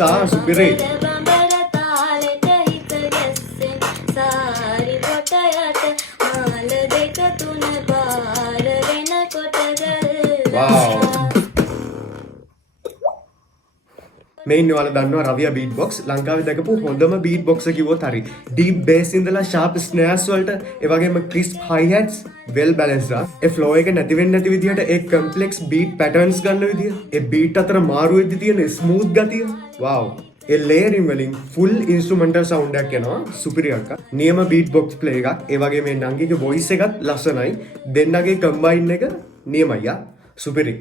සා සුපිරි. මේ ඉන්නේ ඔයාලා දන්නවා රවියා බීට් බොක්ස් ලංකාවේ දැකපු හොඳම බීට් බොක්ස් එක කිව්වොත් හරි. ඩීප් බේස් ඉඳලා ෂාප් ස්නෑර්ස් වලට ඒ වගේම ක්‍රිස්ප් හයි හැට්ස් වෙල් බැලන්ස්ඩ් ආ. ඒ ෆ්ලෝ එක නැති වෙන්නේ නැති විදිහට ඒ කම්ප්ලෙක්ස් බීට් පැටර්න්ස් ගන්න විදිය. ඒ බීට් අතර මාරු වෙද්දි තියෙන ස්මූත් ගතිය. වව්. ඒ ලේයරින් වලින් ෆුල් ඉන්ස්ට්‍රුමෙන්ටල් සවුන්ඩ් එකක් එනවා. සුපිරි අක්කා. නියම බීට් බොක්ස් ප්ලේ එකක්. ඒ වගේ මේ නංගිගේ වොයිස් එකත් ලස්සනයි. දෙන්නගේ කම්බයින් එක නියමයි ආ. සුපිරි.